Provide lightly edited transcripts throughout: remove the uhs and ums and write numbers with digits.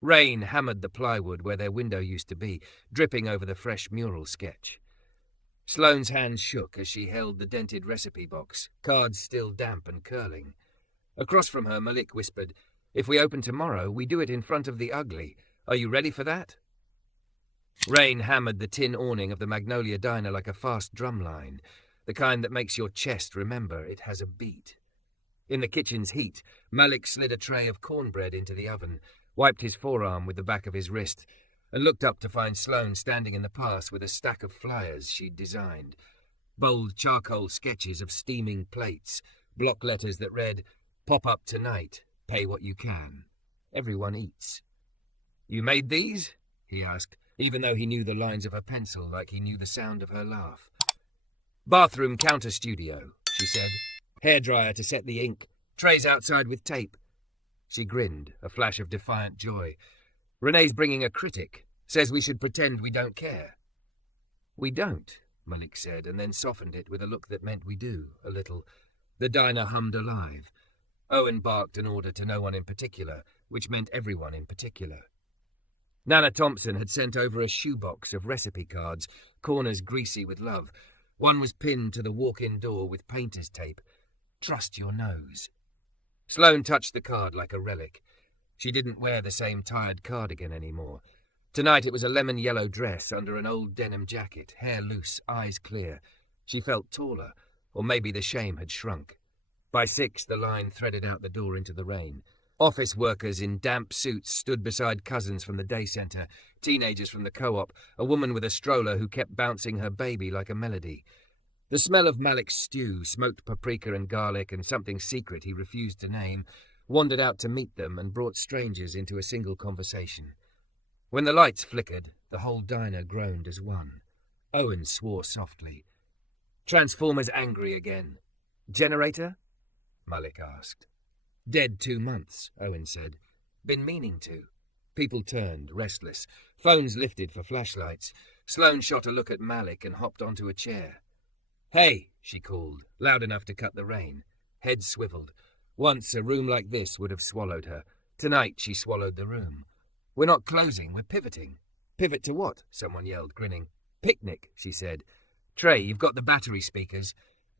Rain hammered the plywood where their window used to be, dripping over the fresh mural sketch. Sloane's hands shook as she held the dented recipe box, cards still damp and curling. Across from her, Malik whispered, "If we open tomorrow, we do it in front of the ugly. Are you ready for that?" Rain hammered the tin awning of the Magnolia Diner like a fast drumline, the kind that makes your chest remember it has a beat. In the kitchen's heat, Malik slid a tray of cornbread into the oven, wiped his forearm with the back of his wrist, and looked up to find Sloane standing in the pass with a stack of flyers she'd designed. Bold charcoal sketches of steaming plates, block letters that read, "Pop up tonight, pay what you can. Everyone eats." "You made these?" he asked, even though he knew the lines of her pencil like he knew the sound of her laugh. "Bathroom counter studio," she said. "Hairdryer to set the ink. Trays outside with tape." She grinned, a flash of defiant joy. "Renee's bringing a critic. Says we should pretend we don't care." "We don't," Malik said, and then softened it with a look that meant we do, a little. The diner hummed alive. Owen barked an order to no one in particular, which meant everyone in particular. Nana Thompson had sent over a shoebox of recipe cards, corners greasy with love. One was pinned to the walk-in door with painter's tape. "Trust your nose." Sloane touched the card like a relic. She didn't wear the same tired cardigan anymore. Tonight it was a lemon-yellow dress under an old denim jacket, hair loose, eyes clear. She felt taller, or maybe the shame had shrunk. By 6, the line threaded out the door into the rain. Office workers in damp suits stood beside cousins from the day centre, teenagers from the co-op, a woman with a stroller who kept bouncing her baby like a melody. The smell of Malik's stew, smoked paprika and garlic and something secret he refused to name, wandered out to meet them and brought strangers into a single conversation. When the lights flickered, the whole diner groaned as one. Owen swore softly. "Transformers angry again." "Generator?" Malik asked. "Dead 2 months," Owen said. "Been meaning to." People turned, restless. Phones lifted for flashlights. Sloane shot a look at Malik and hopped onto a chair. "Hey," she called, loud enough to cut the rain. Head swiveled. Once a room like this would have swallowed her. Tonight she swallowed the room. "We're not closing, we're pivoting." "Pivot to what?" someone yelled, grinning. "Picnic," she said. "Trey, you've got the battery speakers."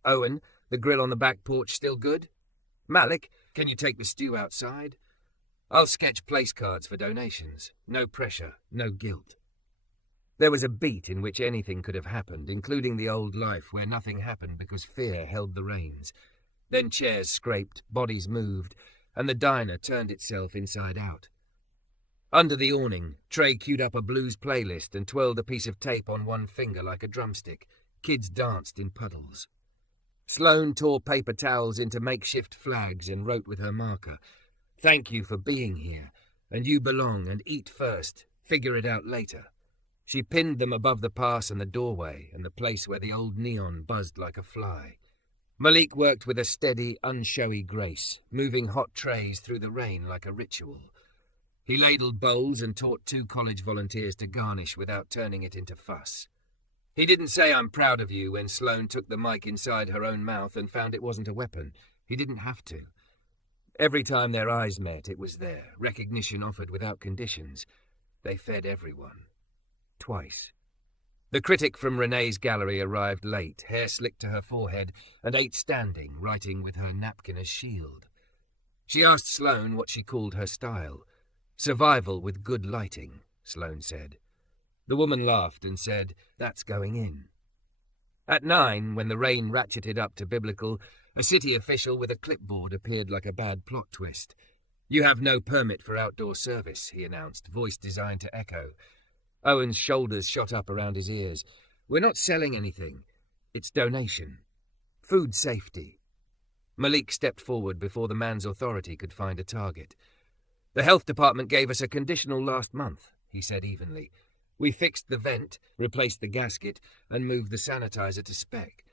"Owen, the grill on the back porch still good?" "Malik, can you take the stew outside?" "I'll sketch place cards for donations. No pressure, no guilt." There was a beat in which anything could have happened, including the old life where nothing happened because fear held the reins. Then chairs scraped, bodies moved, and the diner turned itself inside out. Under the awning, Trey queued up a blues playlist and twirled a piece of tape on one finger like a drumstick. Kids danced in puddles. Sloane tore paper towels into makeshift flags and wrote with her marker, "Thank you for being here, and you belong, and eat first, figure it out later." She pinned them above the pass and the doorway and the place where the old neon buzzed like a fly. Malik worked with a steady, unshowy grace, moving hot trays through the rain like a ritual. He ladled bowls and taught 2 college volunteers to garnish without turning it into fuss. He didn't say "I'm proud of you" when Sloane took the mic inside her own mouth and found it wasn't a weapon. He didn't have to. Every time their eyes met, it was there, recognition offered without conditions. They fed everyone. Twice. The critic from Renee's gallery arrived late, hair slicked to her forehead, and ate standing, writing with her napkin as shield. She asked Sloane what she called her style. "Survival with good lighting," Sloane said. The woman laughed and said, "That's going in." At 9, when the rain ratcheted up to biblical, a city official with a clipboard appeared like a bad plot twist. "You have no permit for outdoor service," he announced, voice designed to echo. Owen's shoulders shot up around his ears. "We're not selling anything. It's donation. Food safety." Malik stepped forward before the man's authority could find a target. "The health department gave us a conditional last month," he said evenly. "We fixed the vent, replaced the gasket, and moved the sanitizer to spec.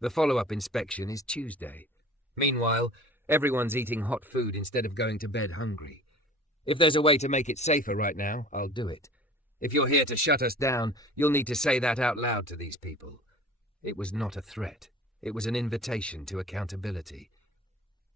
The follow-up inspection is Tuesday. Meanwhile, everyone's eating hot food instead of going to bed hungry. If there's a way to make it safer right now, I'll do it. If you're here to shut us down, you'll need to say that out loud to these people." It was not a threat. It was an invitation to accountability.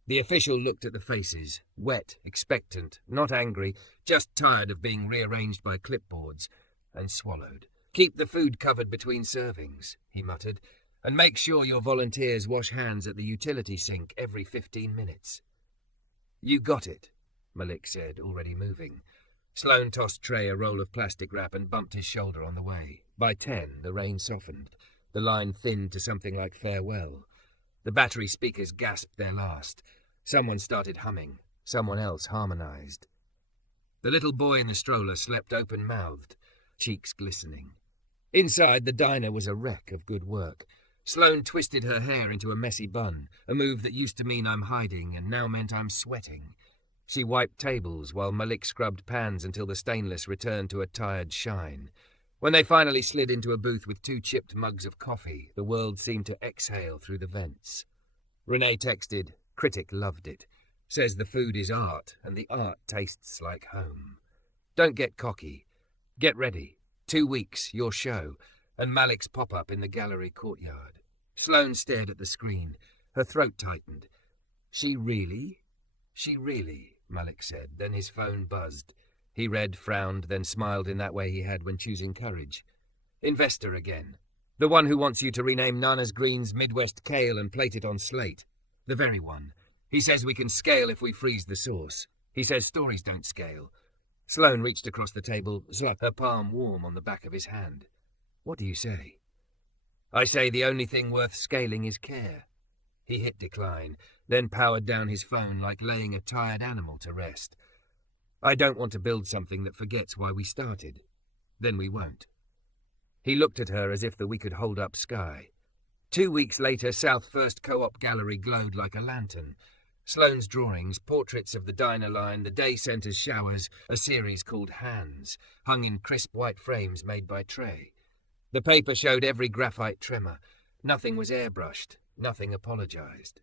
The official looked at the faces, wet, expectant, not angry, just tired of being rearranged by clipboards, and swallowed. "Keep the food covered between servings," he muttered, "and make sure your volunteers wash hands at the utility sink every 15 minutes. "You got it," Malik said, already moving. Sloane tossed Trey a roll of plastic wrap and bumped his shoulder on the way. By 10, the rain softened. The line thinned to something like farewell. The battery speakers gasped their last. Someone started humming. Someone else harmonized. The little boy in the stroller slept open-mouthed, cheeks glistening. Inside, the diner was a wreck of good work. Sloane twisted her hair into a messy bun, a move that used to mean I'm hiding and now meant I'm sweating. She wiped tables while Malik scrubbed pans until the stainless returned to a tired shine. When they finally slid into a booth with 2 chipped mugs of coffee, the world seemed to exhale through the vents. Renee texted, "Critic loved it. Says the food is art, and the art tastes like home. Don't get cocky. Get ready. 2 weeks, your show, and Malik's pop-up in the gallery courtyard." Sloane stared at the screen. Her throat tightened. She really, Malik said. Then his phone buzzed. He read, frowned, then smiled in that way he had when choosing courage. "Investor again. The one who wants you to rename Nana's Greens Midwest Kale and plate it on slate. The very one. He says we can scale if we freeze the sauce. He says stories don't scale." Sloane reached across the table, her palm warm on the back of his hand. "What do you say?" "I say the only thing worth scaling is care." He hit decline, then powered down his phone like laying a tired animal to rest. "I don't want to build something that forgets why we started. Then we won't." He looked at her as if that we could hold up sky. 2 weeks later, South First Co-op Gallery glowed like a lantern. Sloane's drawings, portraits of the diner line, the day center's showers, a series called Hands, hung in crisp white frames made by Trey. The paper showed every graphite tremor. Nothing was airbrushed. Nothing apologized.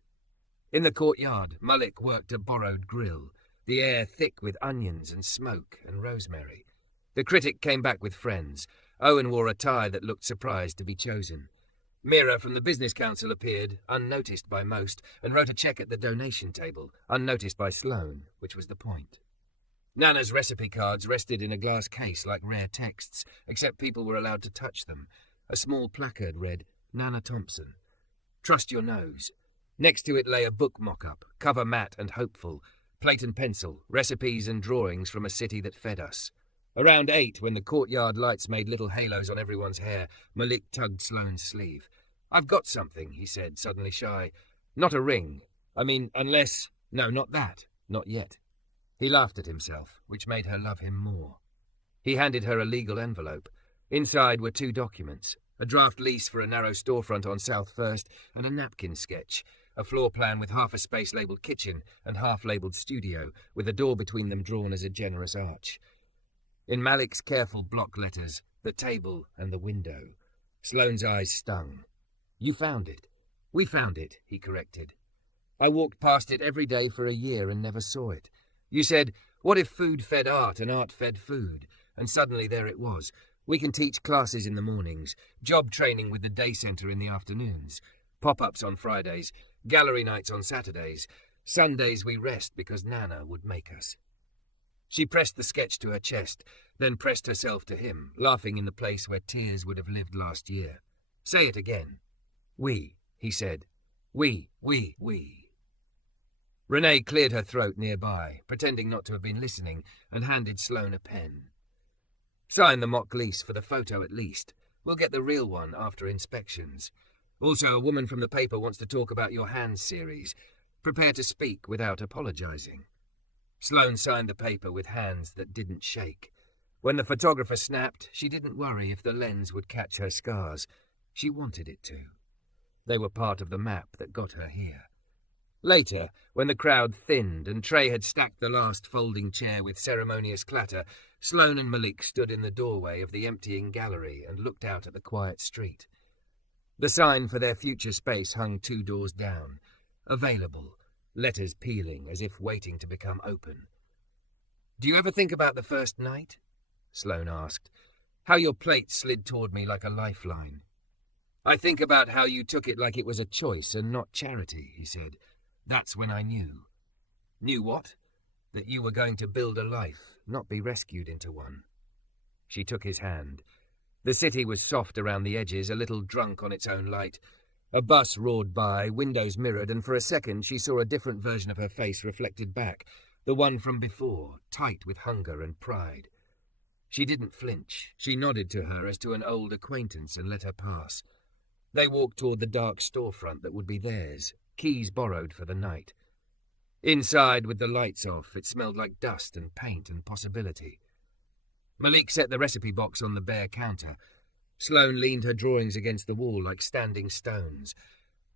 In the courtyard, Malik worked a borrowed grill, the air thick with onions and smoke and rosemary. The critic came back with friends. Owen wore a tie that looked surprised to be chosen. Mira from the Business Council appeared, unnoticed by most, and wrote a check at the donation table, unnoticed by Sloane, which was the point. Nana's recipe cards rested in a glass case like rare texts, except people were allowed to touch them. A small placard read, "Nana Thompson. Trust your nose." Next to it lay a book mock-up, cover matte and hopeful, plate and pencil, recipes and drawings from a city that fed us. Around 8, when the courtyard lights made little halos on everyone's hair, Malik tugged Sloane's sleeve. "I've got something," he said, suddenly shy. "Not a ring. I mean, unless... No, not that. Not yet." He laughed at himself, which made her love him more. He handed her a legal envelope. Inside were 2 documents, a draft lease for a narrow storefront on South First and a napkin sketch, a floor plan with half a space labelled kitchen and half labelled studio, with a door between them drawn as a generous arch. In Malik's careful block letters, the table and the window. Sloane's eyes stung. "You found it." "We found it," he corrected. "I walked past it every day for a year and never saw it. You said, what if food fed art and art fed food? And suddenly there it was. We can teach classes in the mornings, job training with the day centre in the afternoons, pop-ups on Fridays, gallery nights on Saturdays. Sundays we rest because Nana would make us." She pressed the sketch to her chest, then pressed herself to him, laughing in the place where tears would have lived last year. "Say it again." "We," he said. We. Renee cleared her throat nearby, pretending not to have been listening, and handed Sloane a pen. "Sign the mock lease for the photo at least. We'll get the real one after inspections. Also, a woman from the paper wants to talk about your Hands series. Prepare to speak without apologizing." Sloane signed the paper with hands that didn't shake. When the photographer snapped, she didn't worry if the lens would catch her scars. She wanted it to. They were part of the map that got her here. Later, when the crowd thinned and Trey had stacked the last folding chair with ceremonious clatter, Sloane and Malik stood in the doorway of the emptying gallery and looked out at the quiet street. The sign for their future space hung 2 doors down. Available, letters peeling as if waiting to become open. "Do you ever think about the first night?" Sloane asked. "How your plate slid toward me like a lifeline." "I think about how you took it like it was a choice and not charity," he said. That's when I knew. Knew what? That you were going to build a life, not be rescued into one. She took his hand. The city was soft around the edges, a little drunk on its own light. A bus roared by, windows mirrored, and for a second she saw a different version of her face reflected back, the one from before, tight with hunger and pride. She didn't flinch. She nodded to her as to an old acquaintance and let her pass. They walked toward the dark storefront that would be theirs, keys borrowed for the night. Inside, with the lights off, it smelled like dust and paint and possibility. Malik set the recipe box on the bare counter. Sloane leaned her drawings against the wall like standing stones.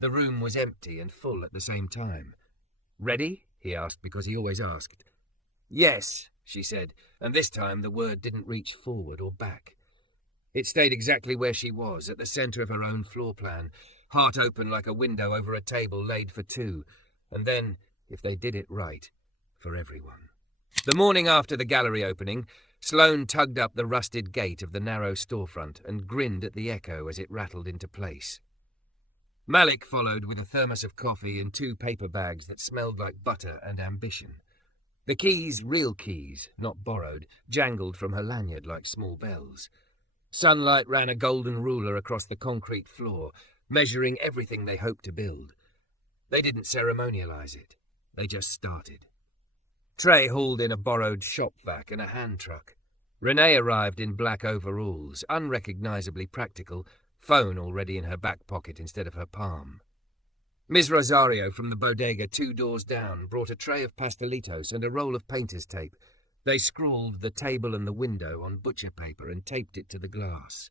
The room was empty and full at the same time. "Ready?" he asked, because he always asked. "Yes," she said, and this time the word didn't reach forward or back. It stayed exactly where she was, at the centre of her own floor plan, heart open like a window over a table laid for two, and then, if they did it right, for everyone. The morning after the gallery opening, Sloane tugged up the rusted gate of the narrow storefront and grinned at the echo as it rattled into place. Malik followed with a thermos of coffee and 2 paper bags that smelled like butter and ambition. The keys, real keys, not borrowed, jangled from her lanyard like small bells. Sunlight ran a golden ruler across the concrete floor, measuring everything they hoped to build. They didn't ceremonialize it. They just started. Trey hauled in a borrowed shop vac and a hand truck. Renee arrived in black overalls, unrecognizably practical, phone already in her back pocket instead of her palm. Ms. Rosario from the bodega 2 doors down brought a tray of pastelitos and a roll of painter's tape. They scrawled the table and the window on butcher paper and taped it to the glass.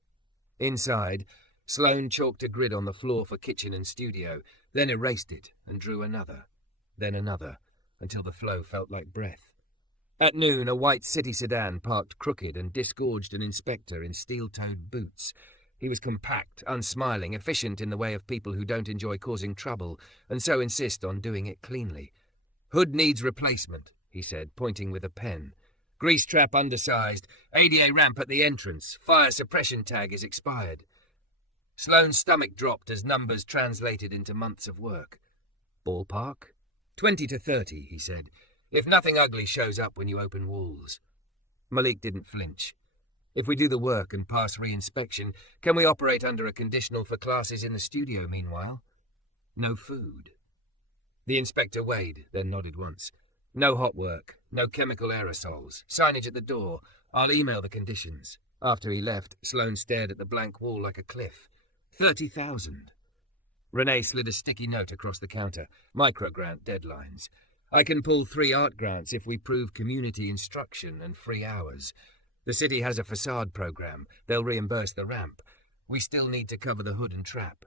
Inside, Sloane chalked a grid on the floor for kitchen and studio, then erased it and drew another, then another, until the flow felt like breath. At noon, a white city sedan parked crooked and disgorged an inspector in steel-toed boots. He was compact, unsmiling, efficient in the way of people who don't enjoy causing trouble, and so insist on doing it cleanly. "Hood needs replacement," he said, pointing with a pen. "Grease trap undersized, ADA ramp at the entrance, fire suppression tag is expired." Sloane's stomach dropped as numbers translated into months of work. "Ballpark?" 20 to 30, he said, "if nothing ugly shows up when you open walls." Malik didn't flinch. "If we do the work and pass re-inspection, can we operate under a conditional for classes in the studio meanwhile?" "No food." The inspector weighed, then nodded once. "No hot work, no chemical aerosols, signage at the door. I'll email the conditions." After he left, Sloane stared at the blank wall like a cliff. 30,000. Renee slid a sticky note across the counter. "Microgrant deadlines. I can pull 3 art grants if we prove community instruction and free hours. The city has a facade program. They'll reimburse the ramp. We still need to cover the hood and trap."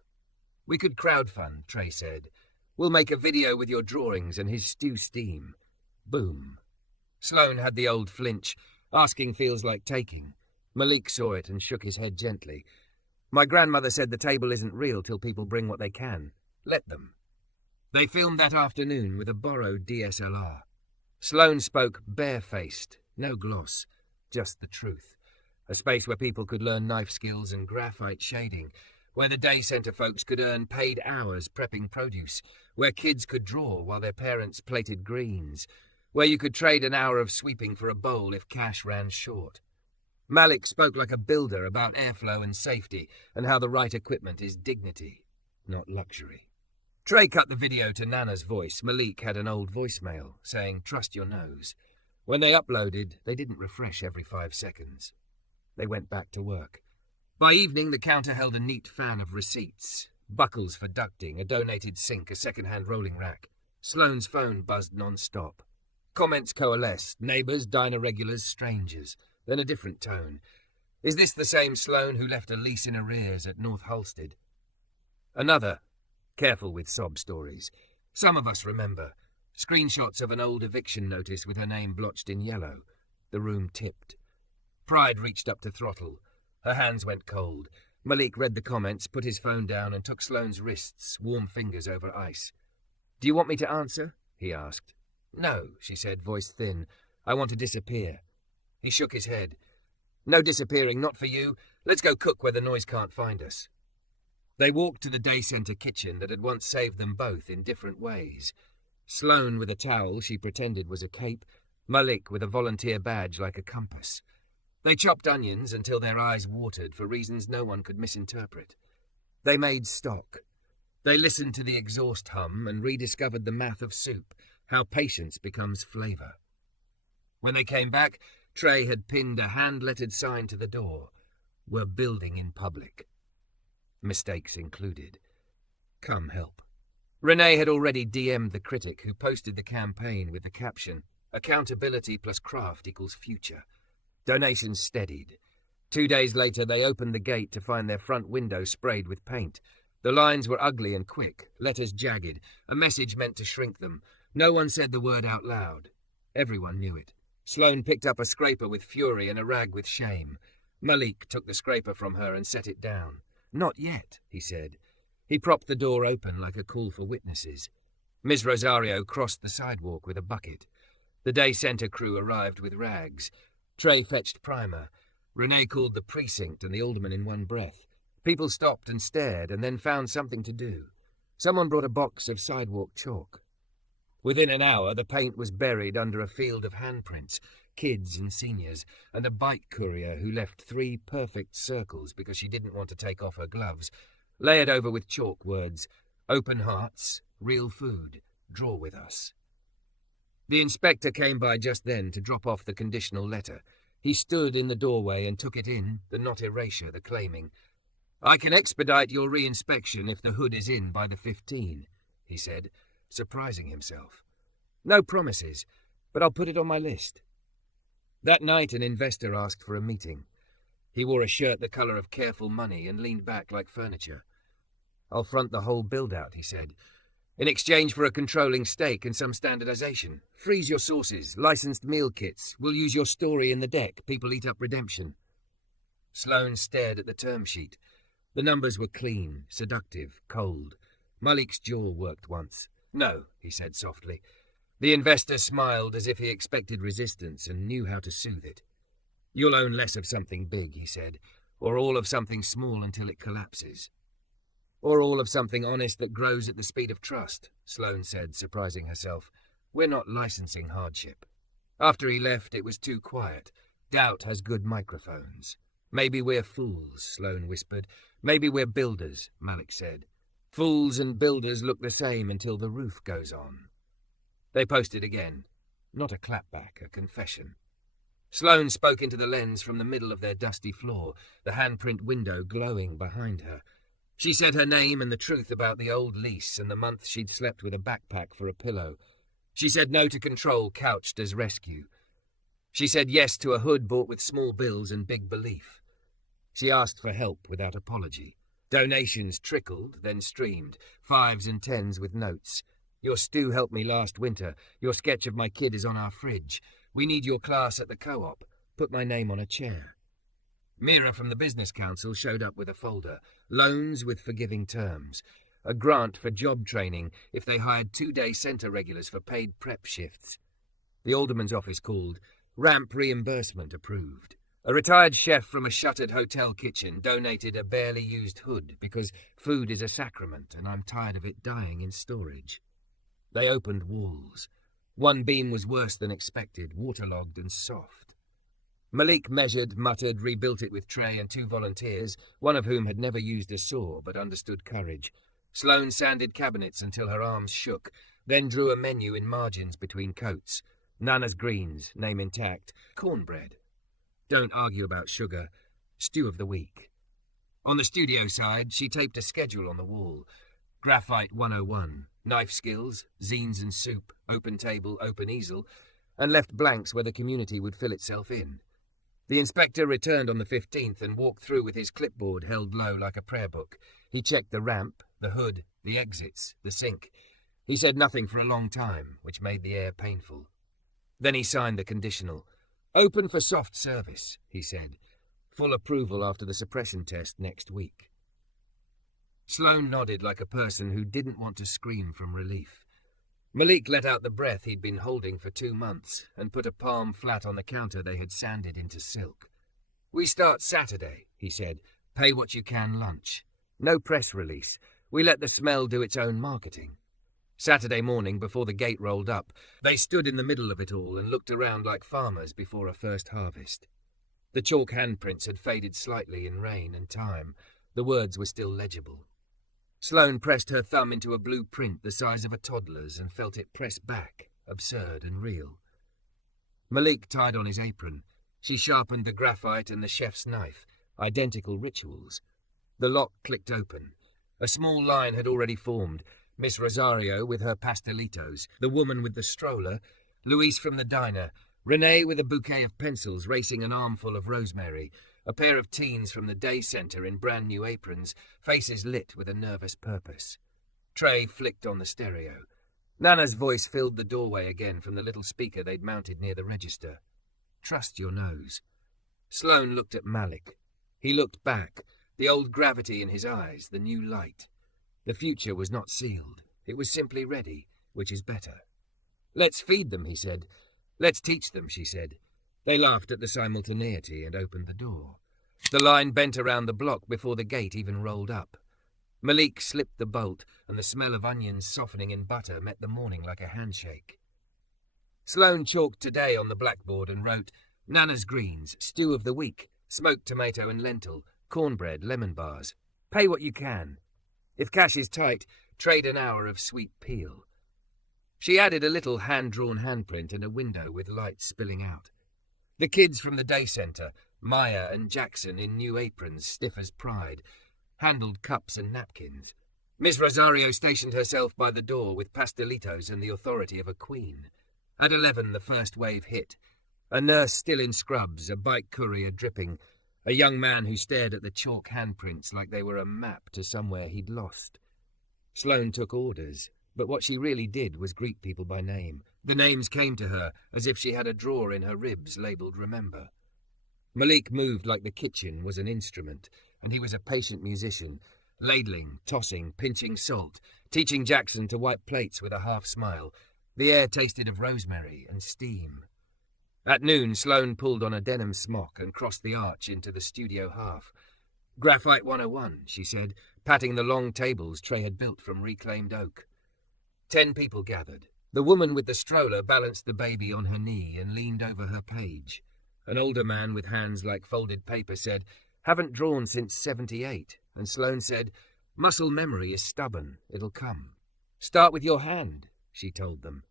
"We could crowdfund," Trey said. "We'll make a video with your drawings and his stew steam." Boom. Sloane had the old flinch. Asking feels like taking. Malik saw it and shook his head gently. "My grandmother said the table isn't real till people bring what they can. Let them." They filmed that afternoon with a borrowed DSLR. Sloane spoke barefaced, no gloss, just the truth. A space where people could learn knife skills and graphite shading, where the day centre folks could earn paid hours prepping produce, where kids could draw while their parents plated greens, where you could trade an hour of sweeping for a bowl if cash ran short. Malik spoke like a builder about airflow and safety and how the right equipment is dignity, not luxury. Trey cut the video to Nana's voice. Malik had an old voicemail saying, "Trust your nose." When they uploaded, they didn't refresh every 5 seconds. They went back to work. By evening, the counter held a neat fan of receipts. Buckles for ducting, a donated sink, a second-hand rolling rack. Sloane's phone buzzed non-stop. Comments coalesced, neighbours, diner regulars, strangers. Then a different tone. "Is this the same Sloane who left a lease in arrears at North Halstead?" Another. Careful with sob stories. Some of us remember. Screenshots of an old eviction notice with her name blotched in yellow. The room tipped. Pride reached up to throttle. Her hands went cold. Malik read the comments, put his phone down, and took Sloane's wrists, warm fingers over ice. "Do you want me to answer?" he asked. "No," she said, voice thin. "I want to disappear." He shook his head. "No disappearing, not for you. Let's go cook where the noise can't find us." They walked to the day centre kitchen that had once saved them both in different ways. Sloane with a towel she pretended was a cape, Malik with a volunteer badge like a compass. They chopped onions until their eyes watered for reasons no one could misinterpret. They made stock. They listened to the exhaust hum and rediscovered the math of soup, how patience becomes flavour. When they came back, Trey had pinned a hand-lettered sign to the door. "We're building in public." Mistakes included. Come help. Renee had already DM'd the critic who posted the campaign with the caption, "Accountability plus craft equals future." Donations steadied. 2 days later, they opened the gate to find their front window sprayed with paint. The lines were ugly and quick, letters jagged, a message meant to shrink them. No one said the word out loud. Everyone knew it. Sloane picked up a scraper with fury and a rag with shame. Malik took the scraper from her and set it down. "Not yet," he said. He propped the door open like a call for witnesses. Ms. Rosario crossed the sidewalk with a bucket. The day centre crew arrived with rags. Trey fetched primer. Renee called the precinct and the alderman in one breath. People stopped and stared and then found something to do. Someone brought a box of sidewalk chalk. Within an hour, the paint was buried under a field of handprints, kids and seniors, and a bike courier who left 3 perfect circles because she didn't want to take off her gloves, layered over with chalk words, "Open hearts, real food, draw with us." The inspector came by just then to drop off the conditional letter. He stood in the doorway and took it in, the not erasure, the claiming. "I can expedite your re-inspection if the hood is in by the 15, he said, surprising himself. "No promises, but I'll put it on my list." That night an investor asked for a meeting. He wore a shirt the colour of careful money and leaned back like furniture. "I'll front the whole build-out," he said. "In exchange for a controlling stake and some standardization. Freeze your sources, licensed meal kits. We'll use your story in the deck. People eat up redemption." Sloane stared at the term sheet. The numbers were clean, seductive, cold. Malik's jaw worked once. "No," he said softly. The investor smiled as if he expected resistance and knew how to soothe it. "You'll own less of something big," he said, "or all of something small until it collapses." "Or all of something honest that grows at the speed of trust," Sloane said, surprising herself. "We're not licensing hardship." After he left, it was too quiet. Doubt has good microphones. "Maybe we're fools," Sloane whispered. "Maybe we're builders," Malik said. "Fools and builders look the same until the roof goes on." They posted again. Not a clapback, a confession. Sloane spoke into the lens from the middle of their dusty floor, the handprint window glowing behind her. She said her name and the truth about the old lease and the month she'd slept with a backpack for a pillow. She said no to control couched as rescue. She said yes to a hood bought with small bills and big belief. She asked for help without apology. Donations trickled, then streamed, 5s and 10s with notes. "Your stew helped me last winter. Your sketch of my kid is on our fridge. We need your class at the co-op. Put my name on a chair." Mira from the Business Council showed up with a folder. Loans with forgiving terms. A grant for job training if they hired 2-day centre regulars for paid prep shifts. The alderman's office called. Ramp reimbursement approved. A retired chef from a shuttered hotel kitchen donated a barely used hood because food is a sacrament and I'm tired of it dying in storage. They opened walls. One beam was worse than expected, waterlogged and soft. Malik measured, muttered, rebuilt it with Trey and 2 volunteers, one of whom had never used a saw but understood courage. Sloane sanded cabinets until her arms shook, then drew a menu in margins between coats. Nana's greens, name intact. Cornbread. Don't argue about sugar. Stew of the week. On the studio side, she taped a schedule on the wall. Graphite 101, knife skills, zines and soup, open table, open easel, and left blanks where the community would fill itself in. The inspector returned on the 15th and walked through with his clipboard held low like a prayer book. He checked the ramp, the hood, the exits, the sink. He said nothing for a long time, which made the air painful. Then he signed the conditional. "Open for soft service," he said. "Full approval after the suppression test next week." Sloane nodded like a person who didn't want to scream from relief. Malik let out the breath he'd been holding for 2 months and put a palm flat on the counter they had sanded into silk. "We start Saturday," he said. "Pay what you can lunch. No press release. We let the smell do its own marketing." Saturday morning, before the gate rolled up, they stood in the middle of it all and looked around like farmers before a first harvest. The chalk handprints had faded slightly in rain and time. The words were still legible. Sloane pressed her thumb into a blue print the size of a toddler's and felt it press back, absurd and real. Malik tied on his apron. She sharpened the graphite and the chef's knife, identical rituals. The lock clicked open. A small line had already formed. Miss Rosario with her pastelitos, the woman with the stroller, Louise from the diner, Renee with a bouquet of pencils racing an armful of rosemary, a pair of teens from the day centre in brand new aprons, faces lit with a nervous purpose. Trey flicked on the stereo. Nana's voice filled the doorway again from the little speaker they'd mounted near the register. Trust your nose. Sloane looked at Malik. He looked back, the old gravity in his eyes, the new light. The future was not sealed. It was simply ready, which is better. Let's feed them, he said. Let's teach them, she said. They laughed at the simultaneity and opened the door. The line bent around the block before the gate even rolled up. Malik slipped the bolt, and the smell of onions softening in butter met the morning like a handshake. Sloane chalked today on the blackboard and wrote, Nana's greens, stew of the week, smoked tomato and lentil, cornbread, lemon bars. Pay what you can. If cash is tight, trade an hour of sweet peel. She added a little hand-drawn handprint and a window with light spilling out. The kids from the day centre, Maya and Jackson in new aprons, stiff as pride, handled cups and napkins. Miss Rosario stationed herself by the door with pastelitos and the authority of a queen. At 11, the first wave hit. A nurse still in scrubs, a bike courier dripping, a young man who stared at the chalk handprints like they were a map to somewhere he'd lost. Sloane took orders, but what she really did was greet people by name. The names came to her as if she had a drawer in her ribs labelled Remember. Malik moved like the kitchen was an instrument, and he was a patient musician, ladling, tossing, pinching salt, teaching Jackson to wipe plates with a half smile. The air tasted of rosemary and steam. At noon, Sloane pulled on a denim smock and crossed the arch into the studio half. Graphite 101, she said, patting the long tables Trey had built from reclaimed oak. 10 people gathered. The woman with the stroller balanced the baby on her knee and leaned over her page. An older man with hands like folded paper said, Haven't drawn since 78. And Sloane said, Muscle memory is stubborn. It'll come. Start with your hand, she told them.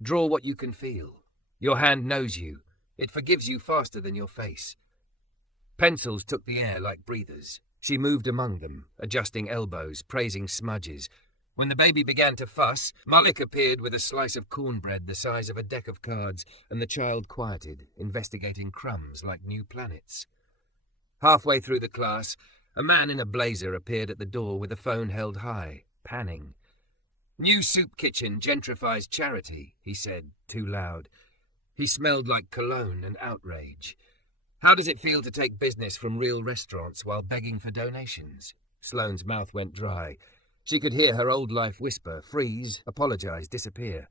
Draw what you can feel. Your hand knows you. It forgives you faster than your face. Pencils took the air like breathers. She moved among them, adjusting elbows, praising smudges. When the baby began to fuss, Malik appeared with a slice of cornbread the size of a deck of cards, and the child quieted, investigating crumbs like new planets. Halfway through the class, a man in a blazer appeared at the door with a phone held high, panning. New soup kitchen gentrifies charity, he said, too loud. He smelled like cologne and outrage. How does it feel to take business from real restaurants while begging for donations? Sloane's mouth went dry. She could hear her old life whisper, freeze, apologize, disappear.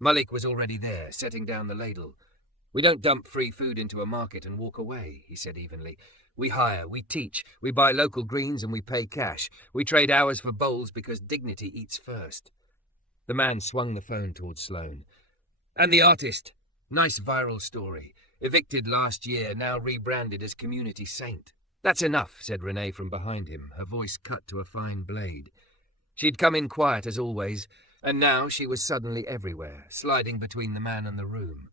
Malik was already there, setting down the ladle. We don't dump free food into a market and walk away, he said evenly. We hire, we teach, we buy local greens and we pay cash. We trade hours for bowls because dignity eats first. The man swung the phone towards Sloane. And the artist. Nice viral story. Evicted last year, now rebranded as community saint. That's enough, said Renee from behind him, her voice cut to a fine blade. She'd come in quiet as always, and now she was suddenly everywhere, sliding between the man and the room.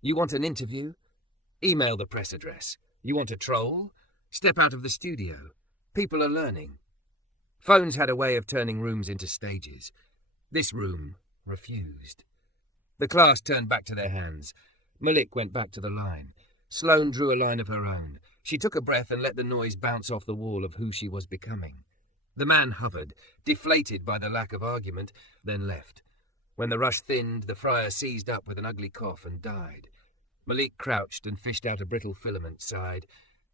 You want an interview? Email the press address. You want a troll? Step out of the studio. People are learning. Phones had a way of turning rooms into stages. This room refused. The class turned back to their hands. Malik went back to the line. Sloane drew a line of her own. She took a breath and let the noise bounce off the wall of who she was becoming. The man hovered, deflated by the lack of argument, then left. When the rush thinned, the friar seized up with an ugly cough and died. Malik crouched and fished out a brittle filament, sighed.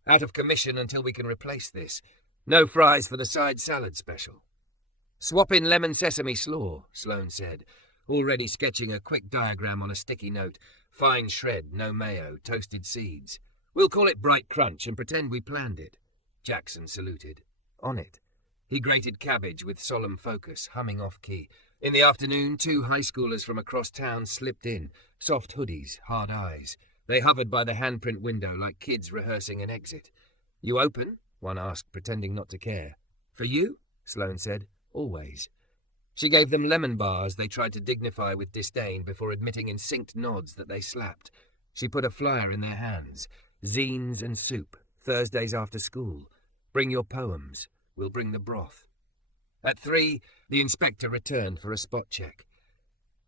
Out of commission until we can replace this. No fries for the side salad special. Swap in lemon sesame slaw, Sloane said, already sketching a quick diagram on a sticky note. Fine shred, no mayo, toasted seeds. We'll call it Bright Crunch and pretend we planned it. Jackson saluted. On it. He grated cabbage with solemn focus, humming off-key. In the afternoon, 2 high schoolers from across town slipped in, soft hoodies, hard eyes. They hovered by the handprint window like kids rehearsing an exit. "You open?" one asked, pretending not to care. "For you?" Sloane said. "Always." She gave them lemon bars they tried to dignify with disdain before admitting in synced nods that they slapped. She put a flyer in their hands. "Zines and soup, Thursdays after school. Bring your poems. We'll bring the broth." At 3, the inspector returned for a spot check.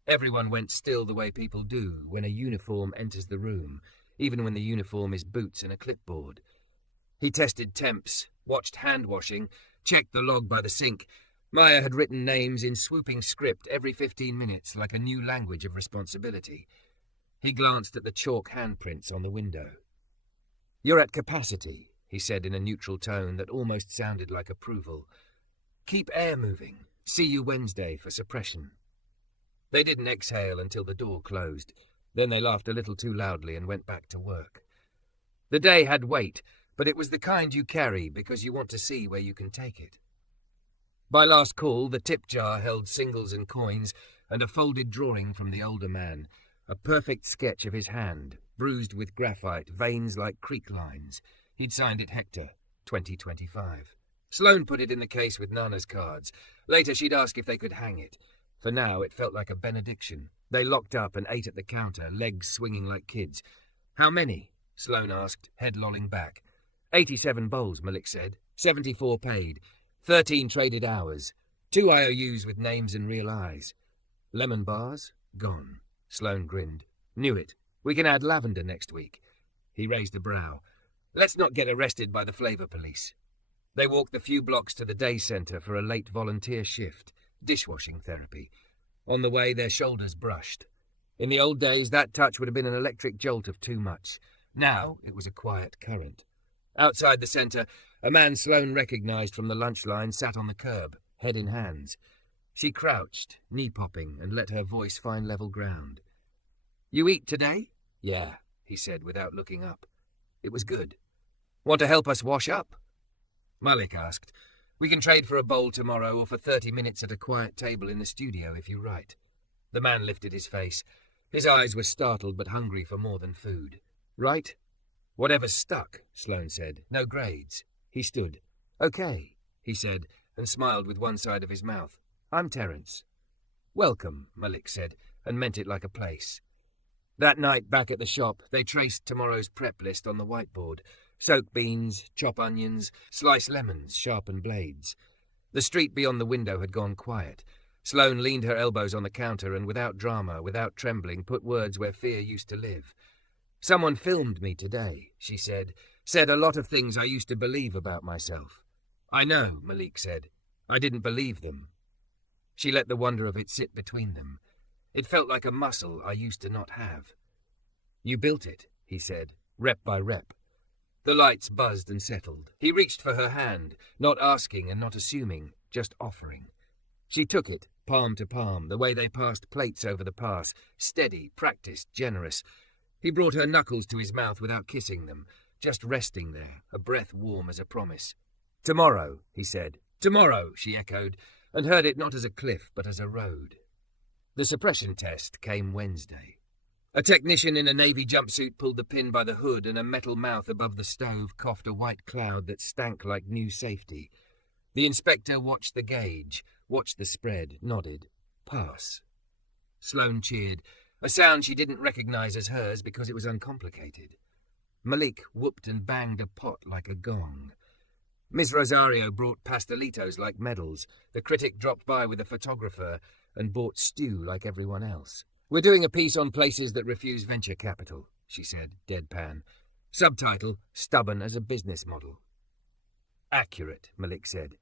Everyone went still the way people do when a uniform enters the room, even when the uniform is boots and a clipboard. He tested temps, watched hand-washing, checked the log by the sink. Maya had written names in swooping script every 15 minutes like a new language of responsibility. He glanced at the chalk handprints on the window. "You're at capacity," he said in a neutral tone that almost sounded like approval. "Keep air moving. See you Wednesday for suppression." They didn't exhale until the door closed. Then they laughed a little too loudly and went back to work. The day had weight, but it was the kind you carry because you want to see where you can take it. By last call, the tip jar held singles and coins and a folded drawing from the older man, a perfect sketch of his hand, bruised with graphite, veins like creek lines. He'd signed it Hector, 2025. Sloane put it in the case with Nana's cards. Later she'd ask if they could hang it. For now it felt like a benediction. They locked up and ate at the counter, legs swinging like kids. "How many?" Sloane asked, head lolling back. 87 bowls, Malik said. 74 paid. 13 traded hours. 2 IOUs with names and real eyes. Lemon bars? Gone. Sloane grinned. "Knew it. We can add lavender next week." He raised a brow. "Let's not get arrested by the flavor police." They walked the few blocks to the day center for a late volunteer shift, dishwashing therapy. On the way, their shoulders brushed. In the old days, that touch would have been an electric jolt of too much. Now, it was a quiet current. Outside the center, a man Sloane recognized from the lunch line sat on the curb, head in hands. She crouched, knee-popping, and let her voice find level ground. "You eat today?" "Yeah," he said without looking up. "It was good." "Want to help us wash up?" Malik asked. "We can trade for a bowl tomorrow or for 30 minutes at a quiet table in the studio if you write." The man lifted his face. His eyes were startled but hungry for more than food. "Right?" "Whatever's stuck," Sloane said. "No grades." He stood. "Okay," he said, and smiled with one side of his mouth. "I'm Terence." "Welcome," Malik said, and meant it like a place. That night, back at the shop, they traced tomorrow's prep list on the whiteboard. Soak beans, chop onions, slice lemons, sharpen blades. The street beyond the window had gone quiet. Sloane leaned her elbows on the counter and without drama, without trembling, put words where fear used to live. "Someone filmed me today," she said. "Said a lot of things I used to believe about myself." "I know," Malik said. "I didn't believe them." She let the wonder of it sit between them. It felt like a muscle I used to not have. "You built it," he said, rep by rep. The lights buzzed and settled. He reached for her hand, not asking and not assuming, just offering. She took it, palm to palm, the way they passed plates over the pass, steady, practiced, generous. He brought her knuckles to his mouth without kissing them, just resting there, a breath warm as a promise. "Tomorrow," he said. "Tomorrow," she echoed, and heard it not as a cliff but as a road. The suppression test came Wednesday. A technician in a navy jumpsuit pulled the pin by the hood, and a metal mouth above the stove coughed a white cloud that stank like new safety. The inspector watched the gauge, watched the spread, nodded. "Pass." Sloane cheered, a sound she didn't recognize as hers because it was uncomplicated. Malik whooped and banged a pot like a gong. Miss Rosario brought pastelitos like medals. The critic dropped by with a photographer and bought stew like everyone else. "We're doing a piece on places that refuse venture capital," she said, deadpan. Subtitle, "Stubborn as a Business Model." "Accurate," Malik said.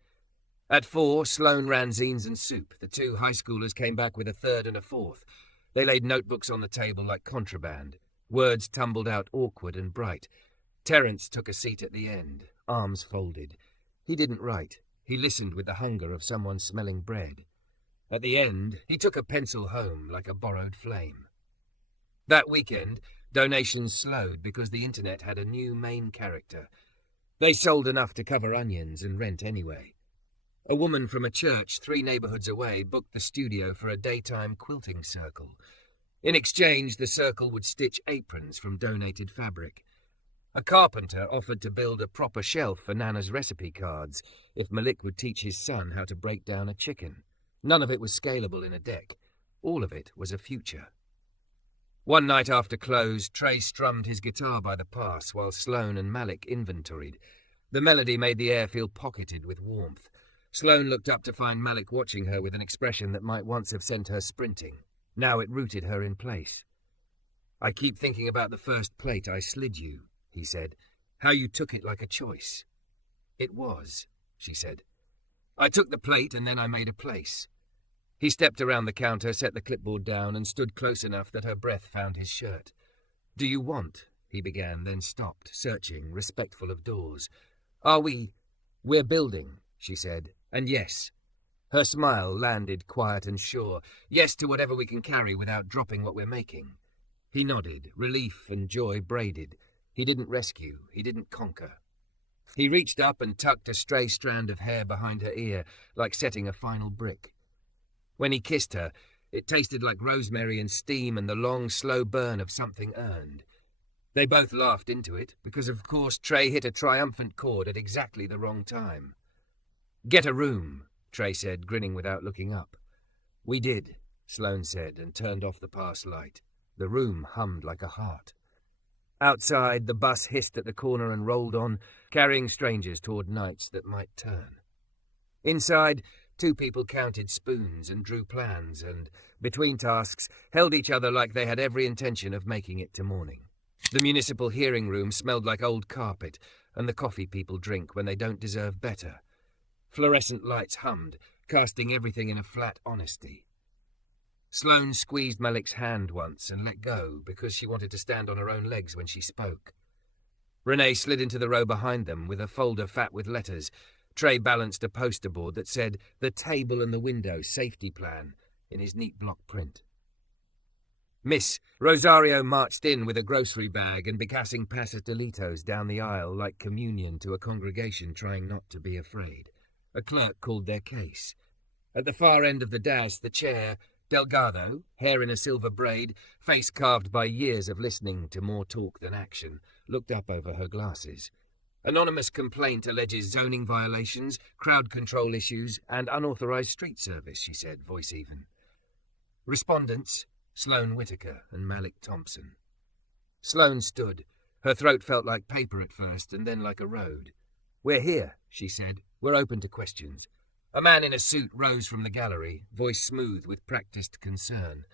At 4, Sloane ran zines and soup. The 2 high schoolers came back with a third and a fourth. They laid notebooks on the table like contraband. Words tumbled out awkward and bright. Terence took a seat at the end, arms folded. He didn't write. He listened with the hunger of someone smelling bread. At the end, he took a pencil home like a borrowed flame. That weekend, donations slowed because the internet had a new main character. They sold enough to cover onions and rent anyway. A woman from a church 3 neighbourhoods away booked the studio for a daytime quilting circle. In exchange, the circle would stitch aprons from donated fabric. A carpenter offered to build a proper shelf for Nana's recipe cards if Malik would teach his son how to break down a chicken. None of it was scalable in a deck. All of it was a future. One night after close, Trey strummed his guitar by the pass while Sloane and Malik inventoried. The melody made the air feel pocketed with warmth. Sloane looked up to find Malik watching her with an expression that might once have sent her sprinting. Now it rooted her in place. "I keep thinking about the first plate I slid you," he said. "How you took it like a choice." "It was," she said. "I took the plate and then I made a place." He stepped around the counter, set the clipboard down, and stood close enough that her breath found his shirt. "Do you want?" he began, then stopped, searching, respectful of doors. "We're building," she said, "and yes." Her smile landed quiet and sure. "Yes to whatever we can carry without dropping what we're making." He nodded, relief and joy braided. He didn't rescue, he didn't conquer. He reached up and tucked a stray strand of hair behind her ear, like setting a final brick. When he kissed her, it tasted like rosemary and steam and the long, slow burn of something earned. They both laughed into it, because of course Trey hit a triumphant chord at exactly the wrong time. "Get a room," Trey said, grinning without looking up. "We did," Sloane said, and turned off the pass light. The room hummed like a heart. Outside, the bus hissed at the corner and rolled on, carrying strangers toward nights that might turn. Inside, 2 people counted spoons and drew plans and, between tasks, held each other like they had every intention of making it to morning. The municipal hearing room smelled like old carpet, and the coffee people drink when they don't deserve better. Fluorescent lights hummed, casting everything in a flat honesty. Sloane squeezed Malik's hand once and let go because she wanted to stand on her own legs when she spoke. Renee slid into the row behind them with a folder fat with letters. Trey balanced a poster board that said, "The Table and the Window Safety Plan," in his neat block print. Miss Rosario marched in with a grocery bag and begassing pastelitos down the aisle like communion to a congregation trying not to be afraid. A clerk called their case. At the far end of the dais, the chair, Delgado, hair in a silver braid, face carved by years of listening to more talk than action, looked up over her glasses. Anonymous complaint alleges zoning violations, crowd control issues, and unauthorized street service, she said, voice even. Respondents, Sloane Whitaker and Malik Thompson. Sloane stood. Her throat felt like paper at first, and then like a road. "We're here," she said. "We're open to questions." A man in a suit rose from the gallery, voice smooth with practiced concern.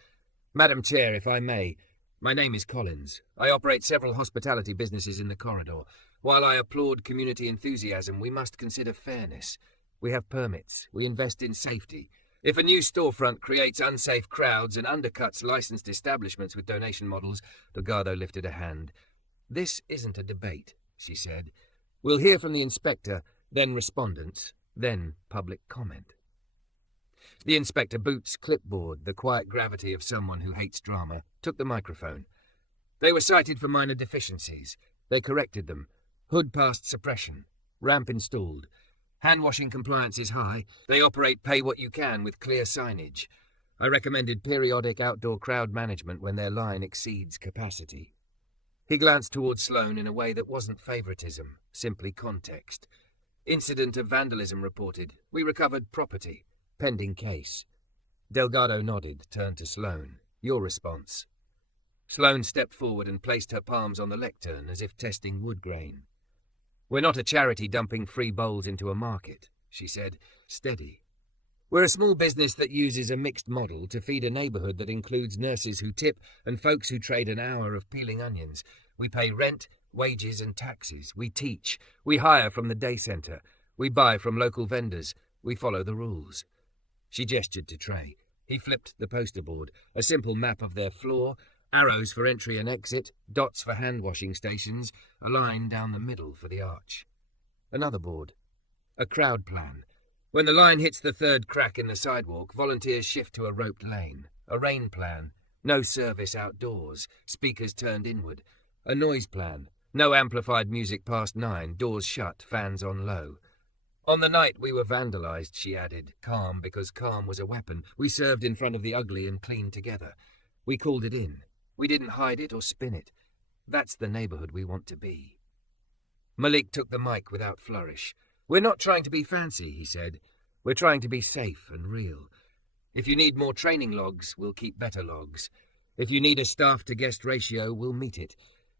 "Madam Chair, if I may, my name is Collins. I operate several hospitality businesses in the corridor. While I applaud community enthusiasm, we must consider fairness. We have permits. We invest in safety. If a new storefront creates unsafe crowds and undercuts licensed establishments with donation models," Delgado lifted a hand. "This isn't a debate," she said. "We'll hear from the inspector, then respondents, then public comment." The inspector Boots clipboard, the quiet gravity of someone who hates drama, took the microphone. "They were cited for minor deficiencies. They corrected them. Hood past suppression. Ramp installed. Hand-washing compliance is high. They operate pay-what-you-can with clear signage. I recommended periodic outdoor crowd management when their line exceeds capacity." He glanced towards Sloane in a way that wasn't favoritism, simply context. "Incident of vandalism reported. We recovered property. Pending case." Delgado nodded, turned to Sloane. "Your response." Sloane stepped forward and placed her palms on the lectern as if testing wood grain. "We're not a charity dumping free bowls into a market," she said, steady. "We're a small business that uses a mixed model to feed a neighborhood that includes nurses who tip and folks who trade an hour of peeling onions. We pay rent, wages and taxes. We teach. We hire from the day center. We buy from local vendors. We follow the rules." She gestured to Trey. He flipped the poster board, a simple map of their floor, arrows for entry and exit, dots for hand-washing stations, a line down the middle for the arch. Another board. A crowd plan. When the line hits the third crack in the sidewalk, volunteers shift to a roped lane. A rain plan. No service outdoors. Speakers turned inward. A noise plan. No amplified music past 9. Doors shut. Fans on low. On the night we were vandalized, she added, calm because calm was a weapon. We served in front of the ugly and cleaned together. We called it in. We didn't hide it or spin it. That's the neighborhood we want to be. Malik took the mic without flourish. We're not trying to be fancy, he said. We're trying to be safe and real. If you need more training logs, we'll keep better logs. If you need a staff-to-guest ratio, we'll meet it.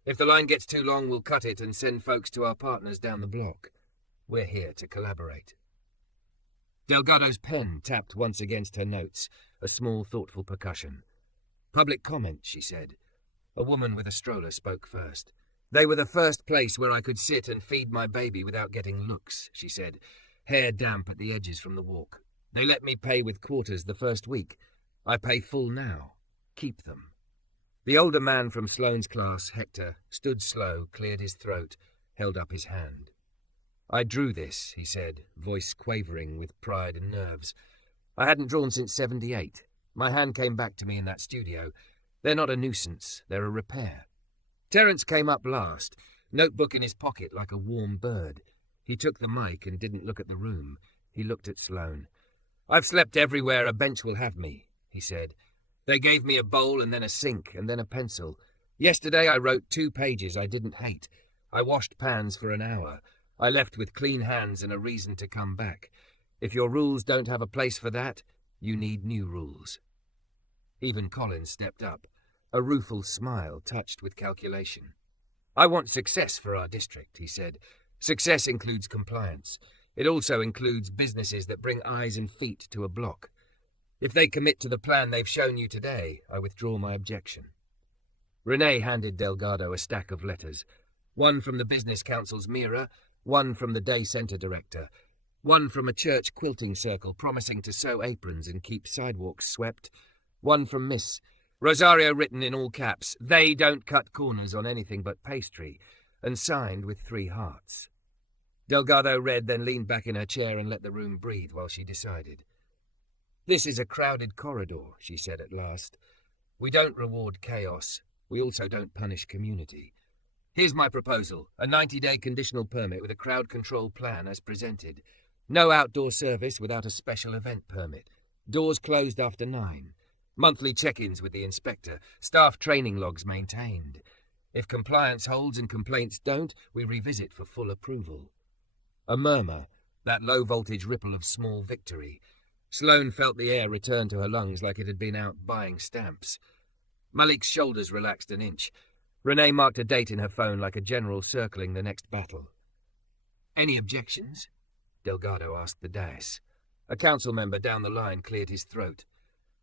If the line gets too long, we'll cut it and send folks to our partners down the block. We're here to collaborate. Delgado's pen tapped once against her notes, a small, thoughtful percussion. Public comment, she said. A woman with a stroller spoke first. They were the first place where I could sit and feed my baby without getting looks, she said, hair damp at the edges from the walk. They let me pay with quarters the first week. I pay full now. Keep them. The older man from Sloane's class, Hector, stood slow, cleared his throat, held up his hand. I drew this, he said, voice quavering with pride and nerves. I hadn't drawn since 78. My hand came back to me in that studio. They're not a nuisance, they're a repair. Terence came up last, notebook in his pocket like a warm bird. He took the mic and didn't look at the room. He looked at Sloane. I've slept everywhere a bench will have me, he said. They gave me a bowl and then a sink and then a pencil. Yesterday I wrote 2 pages I didn't hate. I washed pans for an hour. I left with clean hands and a reason to come back. If your rules don't have a place for that, you need new rules. Even Collins stepped up, a rueful smile touched with calculation. I want success for our district, he said. Success includes compliance. It also includes businesses that bring eyes and feet to a block. If they commit to the plan they've shown you today, I withdraw my objection. Renee handed Delgado a stack of letters. One from the Business Council's Mirror, one from the Day Center director, one from a church quilting circle promising to sew aprons and keep sidewalks swept, one from Miss Rosario written in all caps, they don't cut corners on anything but pastry, and signed with 3 hearts. Delgado read, then leaned back in her chair and let the room breathe while she decided. This is a crowded corridor, she said at last. We don't reward chaos. We also don't punish community. Here's my proposal, a 90-day conditional permit with a crowd control plan as presented. No outdoor service without a special event permit. Doors closed after 9. Monthly check-ins with the inspector. Staff training logs maintained. If compliance holds and complaints don't, we revisit for full approval. A murmur, that low-voltage ripple of small victory. Sloane felt the air return to her lungs like it had been out buying stamps. Malik's shoulders relaxed an inch. Renee marked a date in her phone like a general circling the next battle. Any objections? Delgado asked the dais. A council member down the line cleared his throat.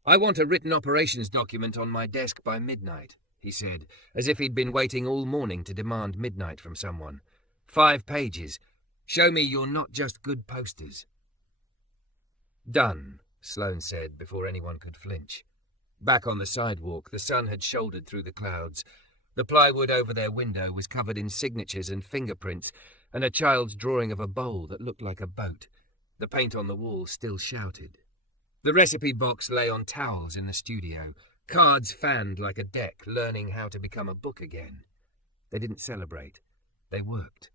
I want a written operations document on my desk by midnight, he said, as if he'd been waiting all morning to demand midnight from someone. 5 pages. Show me you're not just good posters. Done, Sloane said before anyone could flinch. Back on the sidewalk, the sun had shouldered through the clouds. The plywood over their window was covered in signatures and fingerprints, and a child's drawing of a bowl that looked like a boat. The paint on the wall still shouted. The recipe box lay on towels in the studio, cards fanned like a deck, learning how to become a book again. They didn't celebrate. They worked.